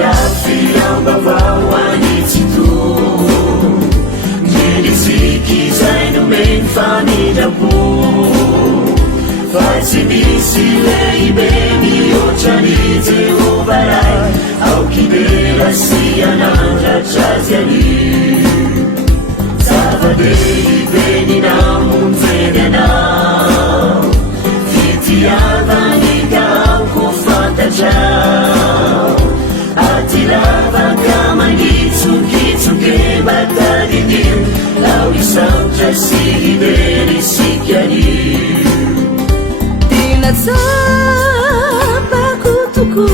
Fiambavao anitsito Nilisiky zay nomeny famindrampo Fa tsy misy lehibe mihoatrany Jehova ray Aoky dera sy anandratra azy any Zava-dehibe ny namonjeny anao Fitiavany ka aoko fantatrao Atilavaka manitsokitsoke batadinio Lao isamtra sy hiderisikany Tinatsapako toko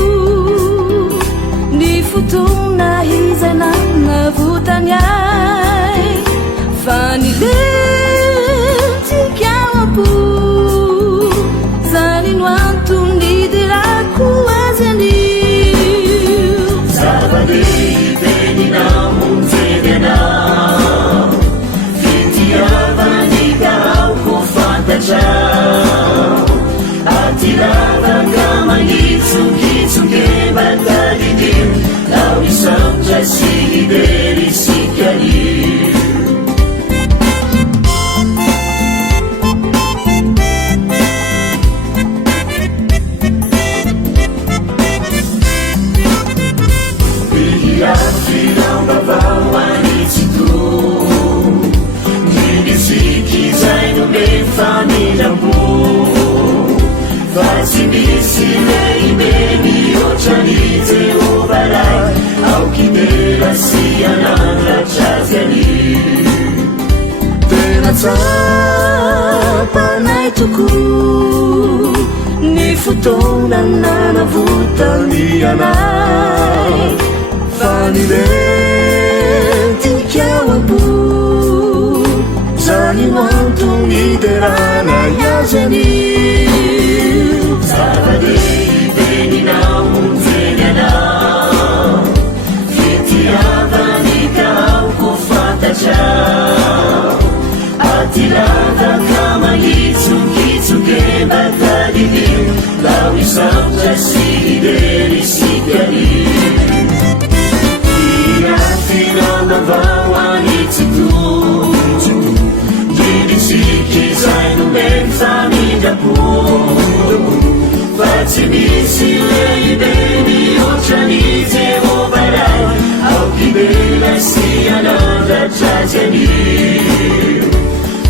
Ny fotona hizanana votany ay Fa nilentika apo Zany no antony dirako azy anio Zava-dehibe ny namonjeny anao Fitiavany ka aoko fantatrao Atilavaka manitsokitsoke batadinio Lao isamtra sy hiderisikany Fiambavao anitsito Nilisiky zay nomeny famindrampo Fa tsy misy lehibe mihoatrany Jehova ray Aoky dera sy anandratra azy any Tena tsapanay toko Ny fotona nanavotany anay Fa nilentika apo Zany no antony derana azy anio Zava-dehibe ny namonjeny anao Fitiavany ka aoko fantatrao Atilavaka manitsokitsoke batadinio Lao isamtra sy hiderisikany Fiambavao anitsito Nilisiky zay nomeny famindrampo Fa tsy misy lehibe mihoatrany Jehova ray Aoky dera sy anandratra azy any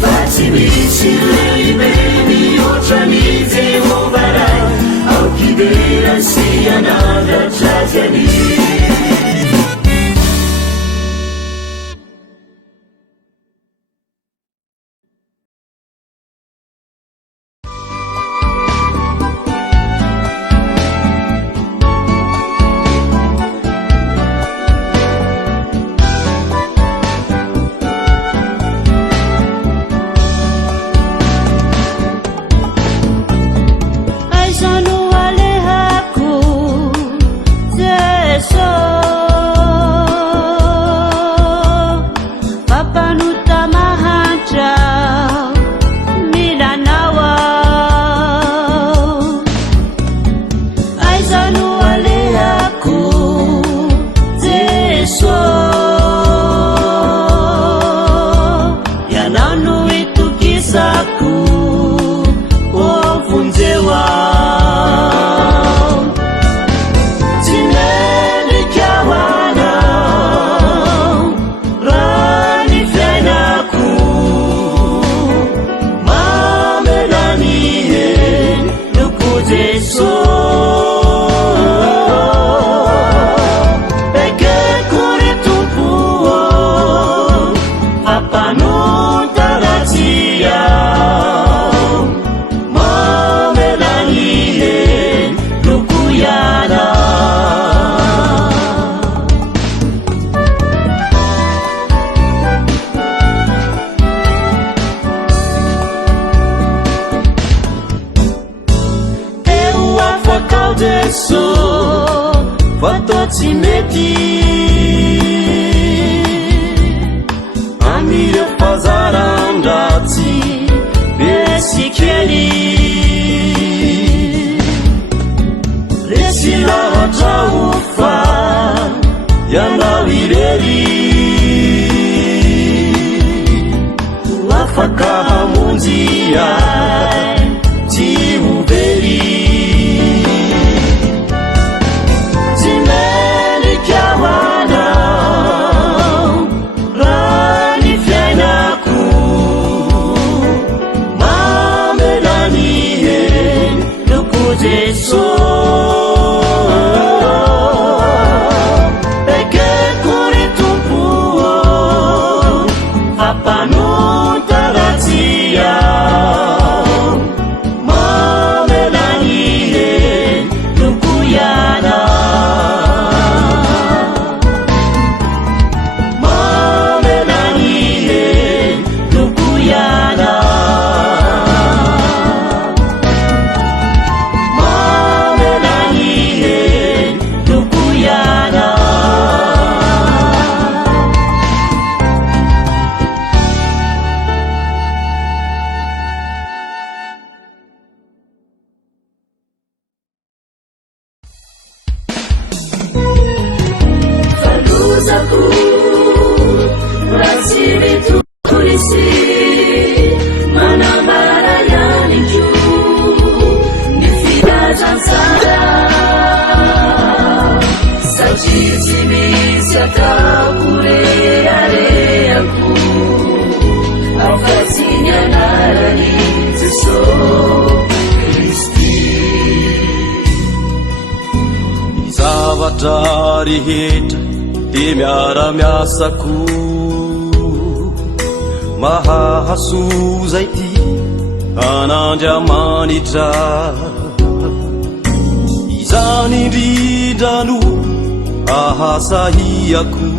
Fa tsy misy lehibe mihoatrany Jehova ray Aoky dera sy anandratra azy any Tsy mety amire fazarandratsy besikely resy lahatra ho fa ratia tsy ho very tsy menikavana raha ny fiainako mamelany loko Jesosy zavatra rehetra dia miara-miasako mahahaso zay ty an'Andriamanitra izany indrindra no ahasahiako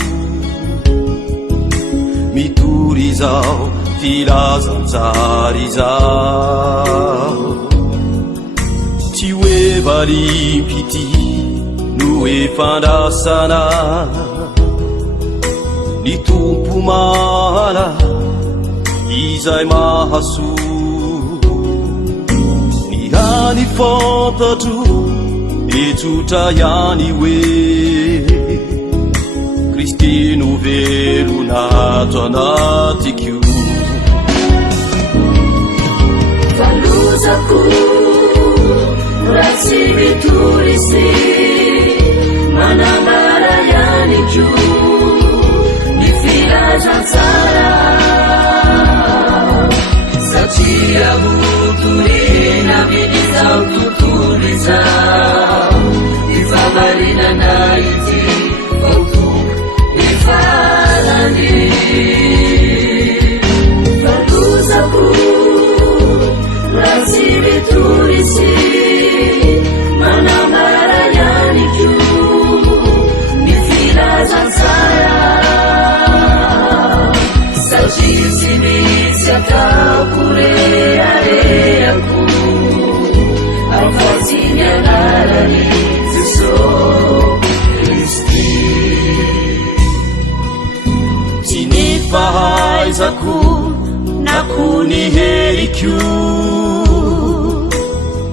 mitory zao filazanjary zao tsy hoe varimpity no efandrasana ny tompo mana izay mahaso ny hany fantatro etsotra ihany hoe Kristy no velonato anatiko falozako raha tsy mitorisy manambara ihany ko ny filazantsara satria votorina min'izao tontolo izao ifamarinana ity vaotonga ifarany falozako raha tsy mitorisy manambara ihany ko ny filazantsara satria tsy misy ataoko rehareako afa-tsy ny anarany Jesosy Kristy tsy ny fahaizako na koa ny heriko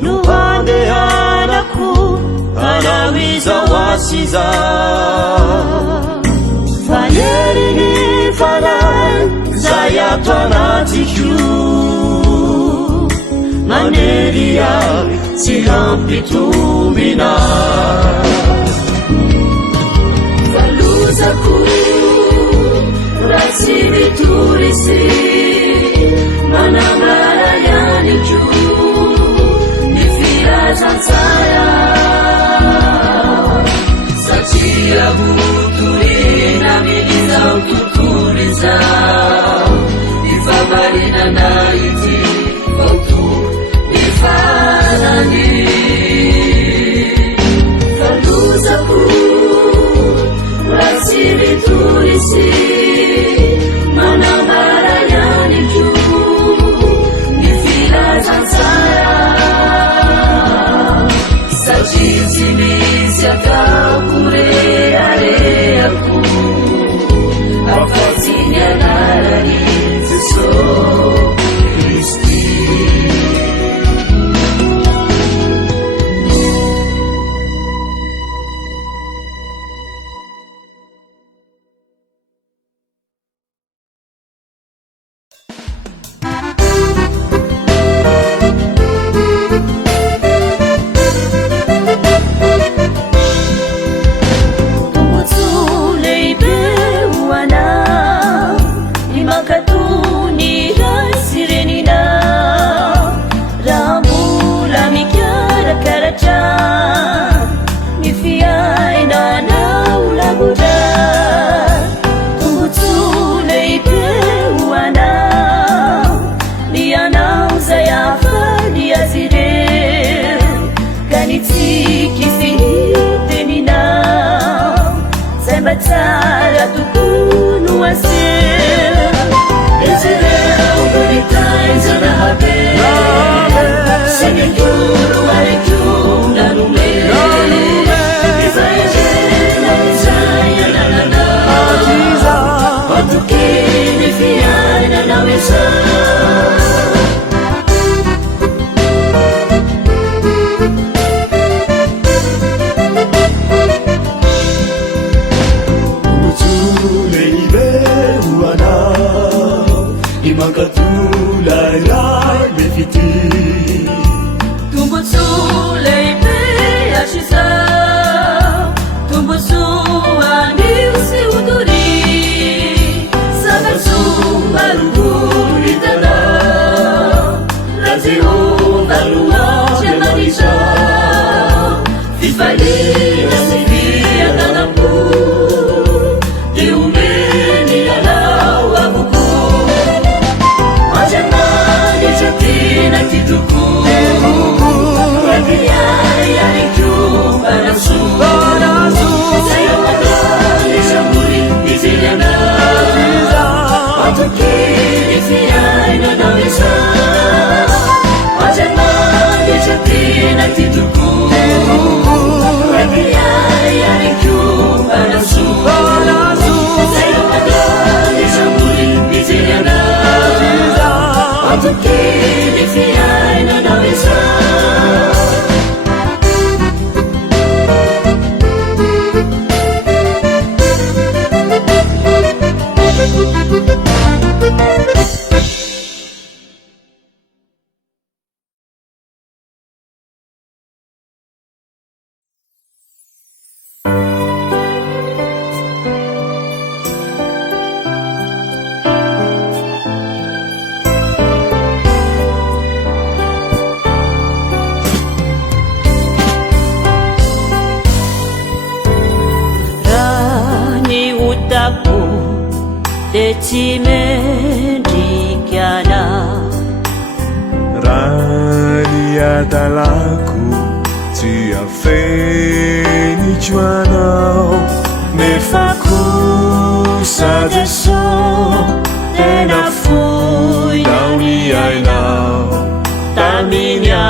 no handehanako hanao izao asiza fa heriny fanahy zay ato anatiko manery ahy tsy hampitomina falozako raha tsy mitorisy manambara ihany ko ny filazantsara satria votorina min'izao tontolo izao ifamarinana ity vaotonga ifarany falozako raha tsy mitorisy manambara ihany ko ny filazantsara satria tsy misy ataoko rehareako afa-tsy ny anarany Jesosy Kristy Senyekuru alikuna nume Izayeje na Isaya na nana Otukini fiana na wesa Umutule ibe uana Imakatula irai befiti Tumbusu leibe ashiza Tumbusu andi usi uduri Sabasu maruguri tada Raziu valuma jemanisha Fifali nasifia danapu Diumeni alau abuku Majemani jatina kituku Tetimendikana Rani adalaku tia feni juanao Nefaku sadeso Tena fui dauni ainao Taminia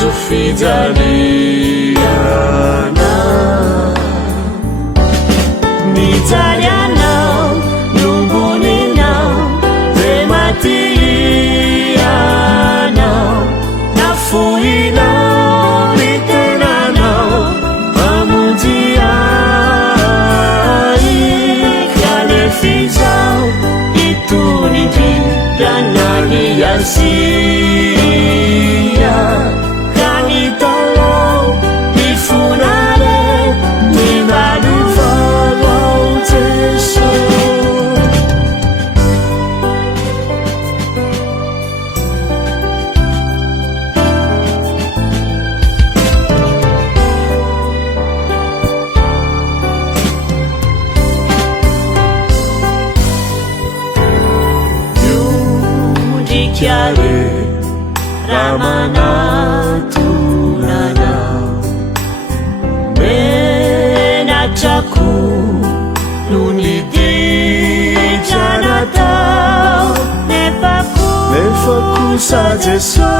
zufidaliana Nitaliana Sia kanitalo ifunare nibadu follow teso Chiare Ramanatulana Mena chaku Nunidi Janatao Nefaku sajeso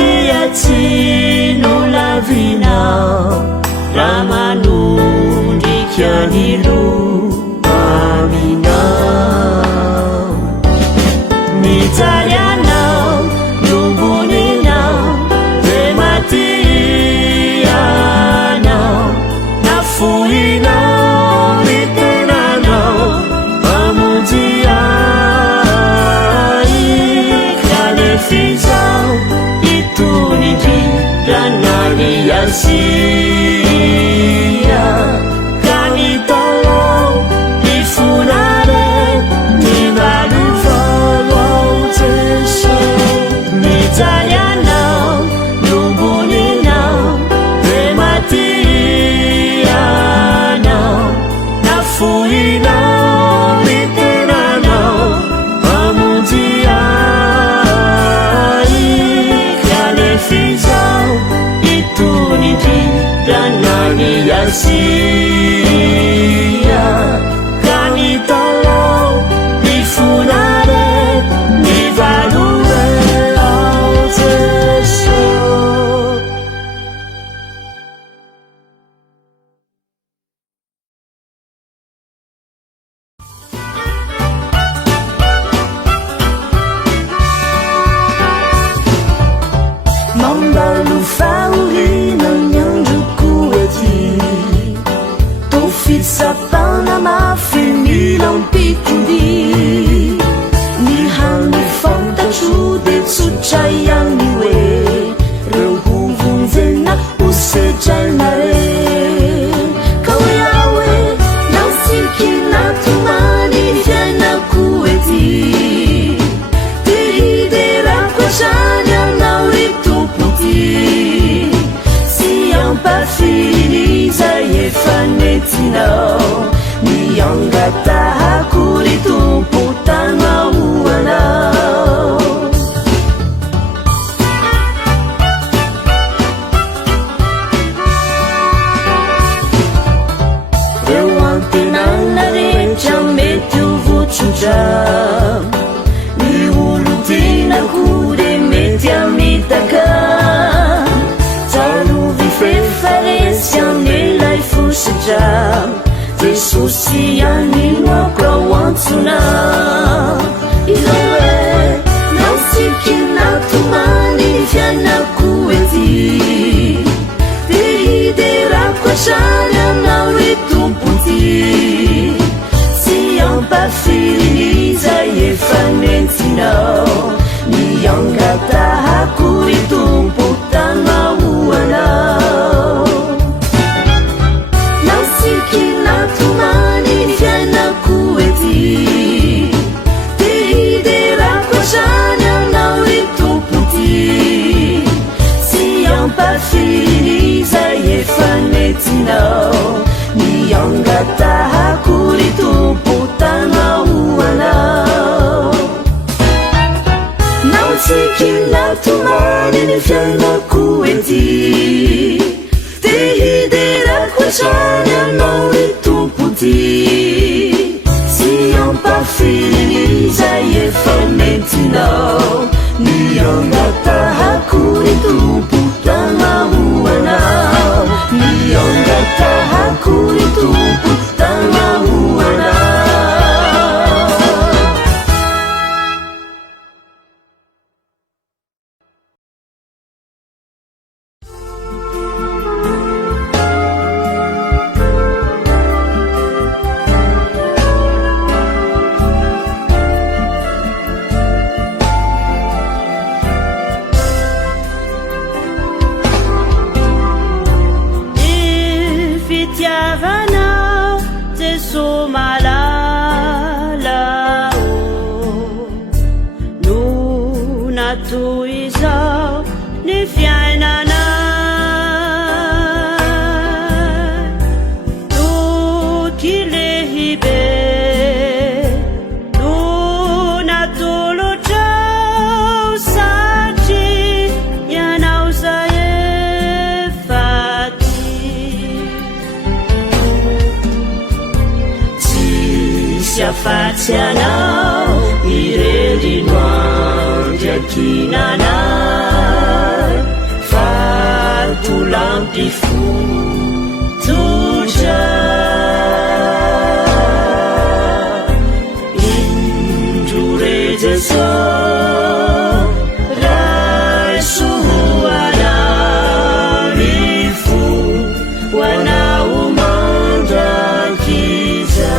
Iatino lavina Ramanundi chianilu Amina Italiana, Lubunina, Rematiana, Nafuina, Litenana, Amudia, Ikanefisa, Ituniji, Danani, Yasia, Kanitalo, Ifunare, Nibadu. Italiana, Lubunina, Rematiana, Nafuina, Litenana, Amudia, Ikanefisa, Ituniji, Danani, Yasia, Kanitalo, Ifunare, Nivadu. mentinao niangatahako ry tompo tagnahoanao eo antenana rehetra mety ho votsotra ny olo tianako de mety amitaka jalovy fefaresy amin'ilay fositra Jesosy anino akrao antsona izao hoe naosiky natomany ny fiainako ety de hiderako hatrany aminao ry tompo ty tsy ampafiriny izay efa nentinao niangatahako ry tompo tagnahoanao naosiky natomany ny fiainako ety de hiderako hatrany aminao ry tompo ty tsy ampafiriny izay efa nentinao niangatahako ry tompo tagnahoanao naosiky natomany ny fiainako ety de hiderako hatrany aminao ry tompo ty tsy ampafiriny izay efa nentinao niangatahako ry tompo tagnahoanao niangatahako ry tompo tagnahoanao fitiavanao Jesosy malalao no natoy izao ny fiainanay toky lehibe no natolotrao satria ianao zay efa afatsy anao irerino andriakinanay fatolampifotsotra indro re Jesosy raisoanao ny fo hoanao mandrakiza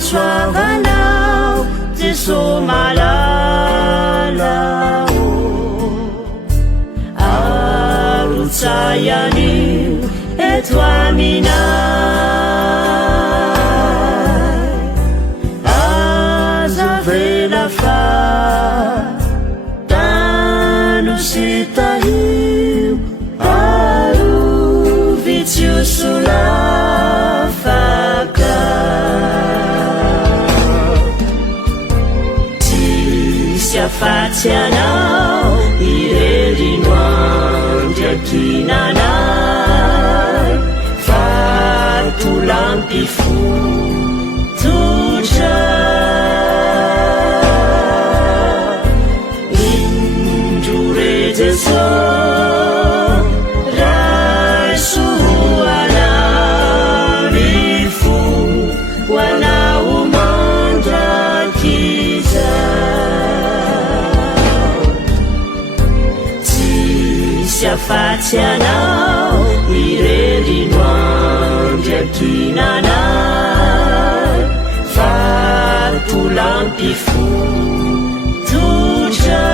fahasoavanao Jesosy malalao arotsay anio eto aminay aza vela fa tano sy tahio arovy tsy ho solafaka afatsy anao irerino andriakinanay fatolampifotsotra indro re Jesosy raisoanao ny fo hoanao mandrakiza afatsy anao irerino andriakinanay fatolampifotsotra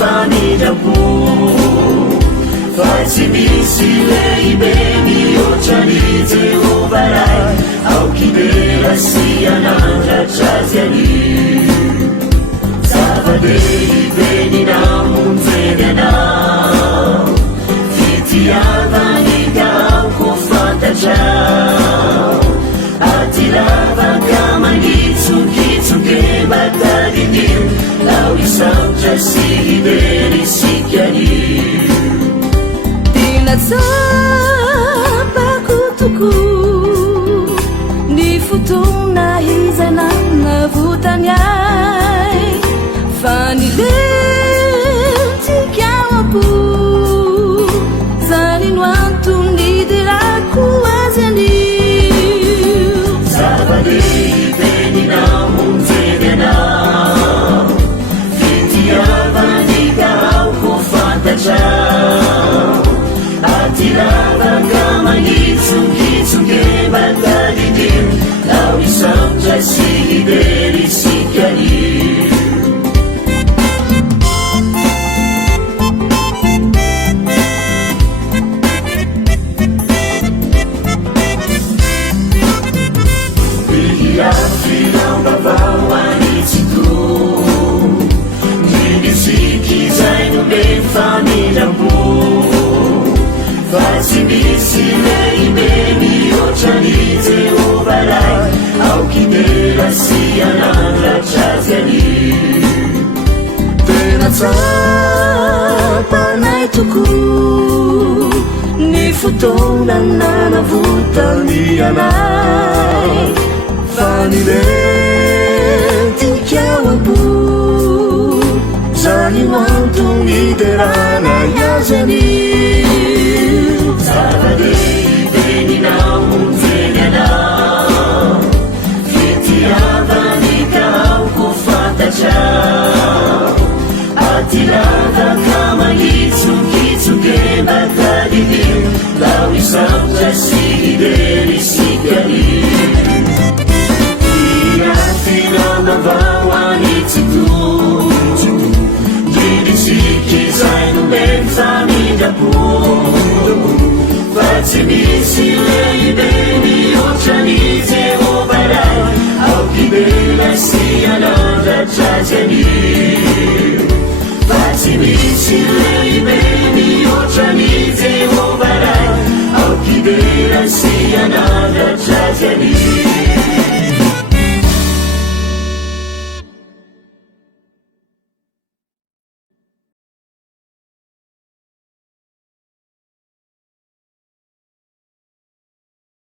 famidampo fa tsy misy lehibe mihoatrany Jehova ray aokidera sy anandratra azy zava-dehibe ny namonjeny anao fitiavany kaoko fantatrao aty lavaka manitsokitsoke matadinio lao isamtra sy hiderisikany tinatsapako toko ny fotona hizanana votany ay fa nilentikao apo zany no antony derako azy anio zava-dehibe ny namonjeny anao fitiavany kaoko fantatrao aty lavaka manitsokitsoke matadinio lao isamtra sy hiderisikany filambavao anitsiko nidisiky zay nome famidampo fa tsy misy lehibe mihoatrany Jehova ray aokidera sy anandratra azy tena tsapanay toko ny fotona nanavotany anay fa nilentikao apo zany antony derana azy anio zava-dehibe ny namonjeny anao fitiavany kaoko fantatrao aty lavaka manitsokitsoke matadinio lao isamtra sy hiderisikany filambavao anitsiko nidisiky zay nome famidampo fa tsy misy lehibe mihoatrany Jehova ray aokidera sy anandratra azy fa tsy misy lehibe mihoatrany Jehova ray aokidera sy anandratra azy